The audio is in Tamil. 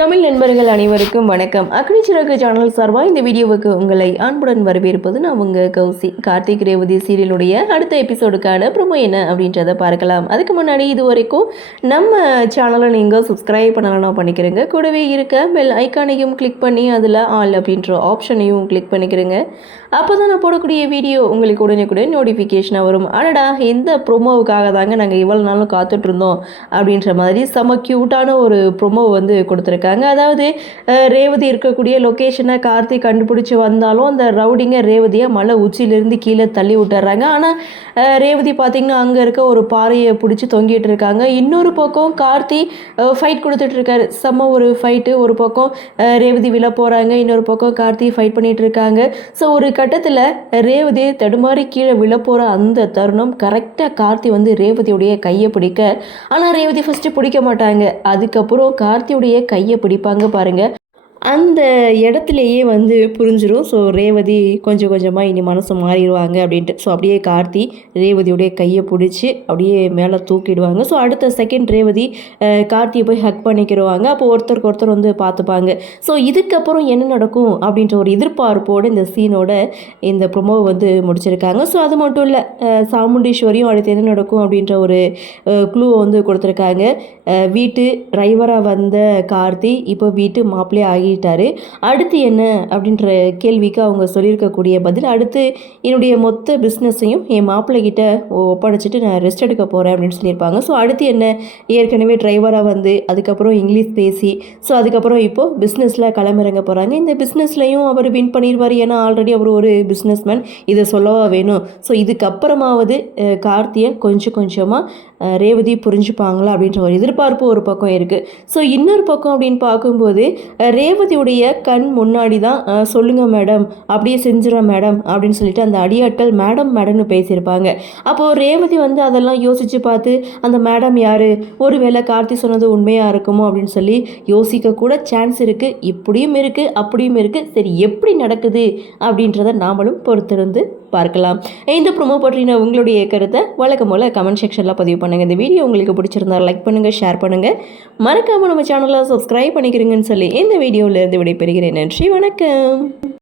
தமிழ் நண்பர்கள் அனைவருக்கும் வணக்கம். அக்னி சிறகு சேனல் சார்பாக இந்த வீடியோவுக்கு உங்களை அன்புடன் வரவேற்பது நான் உங்கள் கௌசி. கார்த்திக் ரேவதி சீரியலுடைய அடுத்த எபிசோடுக்கான ப்ரோமோ என்ன அப்படின்றத பார்க்கலாம். அதுக்கு முன்னாடி இது வரைக்கும் நம்ம சேனலை நீங்கள் சப்ஸ்கிரைப் பண்ணலாம் பண்ணிக்கிறேங்க. கூடவே இருக்க பெல் ஐக்கானையும் கிளிக் பண்ணி அதில் ஆல் அப்படின்ற ஆப்ஷனையும் கிளிக் பண்ணிக்கிறேங்க. அப்போ தான் நான் போடக்கூடிய வீடியோ உங்களுக்கு உடனே நோட்டிஃபிகேஷனாக வரும். அடடா, இந்த ப்ரோமோவுக்காக தாங்க நாங்கள் இவ்வளோ நாளும் காத்துட்ருந்தோம் அப்படின்ற மாதிரி செம க்யூட்டான ஒரு ப்ரோமோ வந்து கொடுத்துருக்காங்க. அதாவது ரேவதி இருக்கக்கூடிய லொக்கேஷனை கார்த்திக் கண்டுபிடிச்சி வந்தாலும் அந்த ரவுடிங்க ரேவதியை மலை உச்சியிலிருந்து கீழே தள்ளி விட்டுறாங்க. ஆனால் ரேவதி பார்த்திங்கன்னா அங்கே இருக்க ஒரு பாறையை பிடிச்சி தொங்கிட்டு இருக்காங்க. இன்னொரு பக்கம் கார்த்தி ஃபைட் கொடுத்துட்ருக்காரு. செம்ம ஒரு ஃபைட்டு. ஒரு பக்கம் ரேவதி விழ போகிறாங்க, இன்னொரு பக்கம் கார்த்தி ஃபைட் பண்ணிகிட்டு இருக்காங்க. ஸோ ஒரு கட்டத்தில் ரேவதி தடுமாறி கீழே விழ போகிற அந்த தருணம் கரெக்டாக கார்த்தி வந்து ரேவதியுடைய கையை பிடிக்க, ஆனால் ரேவதி ஃபஸ்ட்டு பிடிக்க மாட்டாங்க. அதுக்கப்புறம் கார்த்தியுடைய கையை பிடிப்பாங்க பாருங்கள். அந்த இடத்துலையே வந்து புரிஞ்சிடும். ஸோ ரேவதி கொஞ்சம் கொஞ்சமாக இனி மனசு மாறிடுவாங்க அப்படின்ட்டு. ஸோ அப்படியே கார்த்தி ரேவதியுடைய கையை பிடிச்சி அப்படியே மேலே தூக்கிடுவாங்க. ஸோ அடுத்த செகண்ட் ரேவதி கார்த்தியை போய் ஹக் பண்ணிக்கிடுவாங்க. அப்போ ஒருத்தருக்கு ஒருத்தர் வந்து பார்த்துப்பாங்க. ஸோ இதுக்கப்புறம் என்ன நடக்கும் அப்படின்ற ஒரு எதிர்பார்ப்போடு இந்த சீனோட இந்த ப்ரொமோவை வந்து முடிச்சிருக்காங்க. ஸோ அது மட்டும் இல்லை, சாமுண்டீஸ்வரியும் அடுத்து என்ன நடக்கும் அப்படின்ற ஒரு க்ளூவை வந்து கொடுத்துருக்காங்க. வீட்டு டிரைவராக வந்த கார்த்தி இப்போ வீட்டு மாப்பிள்ளை ஆகிட்டாரு. அடுத்து என்ன அப்படின்ற கேள்விக்கு அவங்க சொல்லியிருக்கக்கூடிய பதில், அடுத்து என்னுடைய மொத்த பிஸ்னஸையும் என் மாப்பிள்ளைகிட்ட ஒப்படைச்சிட்டு நான் ரெஸ்ட் எடுக்க போகிறேன் அப்படின்னு சொல்லியிருப்பாங்க. ஸோ அடுத்து என்ன, ஏற்கனவே டிரைவராக வந்து அதுக்கப்புறம் இங்கிலீஷ் பேசி ஸோ அதுக்கப்புறம் இப்போது பிஸ்னஸில் களமிறங்க போகிறாங்க. இந்த பிஸ்னஸ்லையும் அவர் வின் பண்ணிடுவார். ஏன்னா ஆல்ரெடி அவர் ஒரு பிஸ்னஸ்மேன், இதை சொல்லவா வேணும். ஸோ இதுக்கப்புறமாவது கார்த்தியை கொஞ்சம் கொஞ்சமாக ரேவதி புரிஞ்சுப்பாங்களா அப்படின்ற ஒரு எதிர்பார்ப்பு ஒரு பக்கம் இருக்குது. ஸோ இன்னொரு பக்கம் அப்படின்னு பார்க்கும்போது ரேவதியுடைய கண் முன்னாடி தான் சொல்லுங்கள் மேடம், அப்படியே செஞ்சிடறேன் மேடம் அப்படின்னு சொல்லிட்டு அந்த அடியாட்கள் மேடம் மேடம்னு பேசியிருப்பாங்க. அப்போது ரேவதி வந்து அதெல்லாம் யோசித்து பார்த்து அந்த மேடம் யார், ஒருவேளை கார்த்தி சொன்னது உண்மையாக இருக்குமோ அப்படின்னு சொல்லி யோசிக்கக்கூட சான்ஸ் இருக்குது. இப்படியும் இருக்குது அப்படியும் இருக்குது. சரி, எப்படி நடக்குது அப்படின்றத நாமளும் பொறுத்திருந்து பார்க்கலாம். இந்த ப்ரோமோ பற்றின உங்களுடைய கருத்தை வழக்கம் போல் கமெண்ட் செக்ஷனில் பதிவு பண்ணுங்கள். இந்த வீடியோ உங்களுக்கு பிடிச்சிருந்தால் லைக் பண்ணுங்கள், ஷேர் பண்ணுங்கள். மறக்காமல் நம்ம சேனலை சப்ஸ்கிரைப் பண்ணிக்கிறீங்கன்னு சொல்லி இந்த வீடியோவிலேருந்து விடைபெறுகிறேன். நன்றி, வணக்கம்.